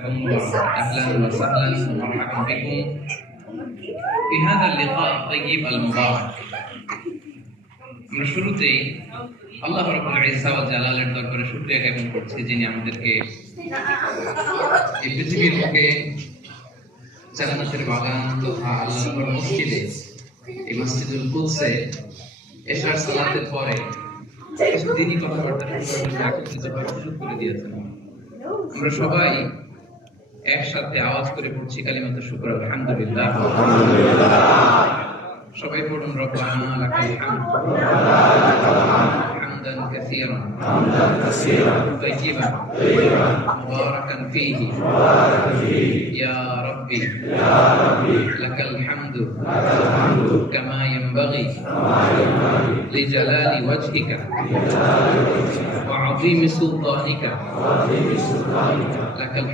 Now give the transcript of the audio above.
أهلا وسهلا ومرحبا بكم في هذا اللقاء الطيب المبارك. আমরা শুরুতেই আল্লাহ রাব্বুল ইজ্জা ওয়া জালালের দরবারে শুকরিয়া জ্ঞাপন করছি, যিনি আমাদেরকে এই পৃথিবীর বুকে জান্নাতের বাগান তথা আল্লাহর মসজিদে, এই মসজিদুল কুদসে এশার সালাতের পরে দিনই কথাবার্তা শুরু করার জন্য একত্রিত হওয়ার সুযোগ করে দিয়েছেন। আমরা সবাই একসাথে আওয়াজ করে পড়ছি কালিমাতুশ শুকর, আলহামদুলিল্লাহ। সবাই পড়ুন, রব্বানা লাকাল হামদ হামদান কাসীরান তাইয়িবান মুবারাকান ফীহি ইয়া রাব্বি লাকাল হামদু কামা ইয়ানবাগি লিজালালি ওয়াজহিকা ওয়া আযীমি সুলতানিকা লাকাল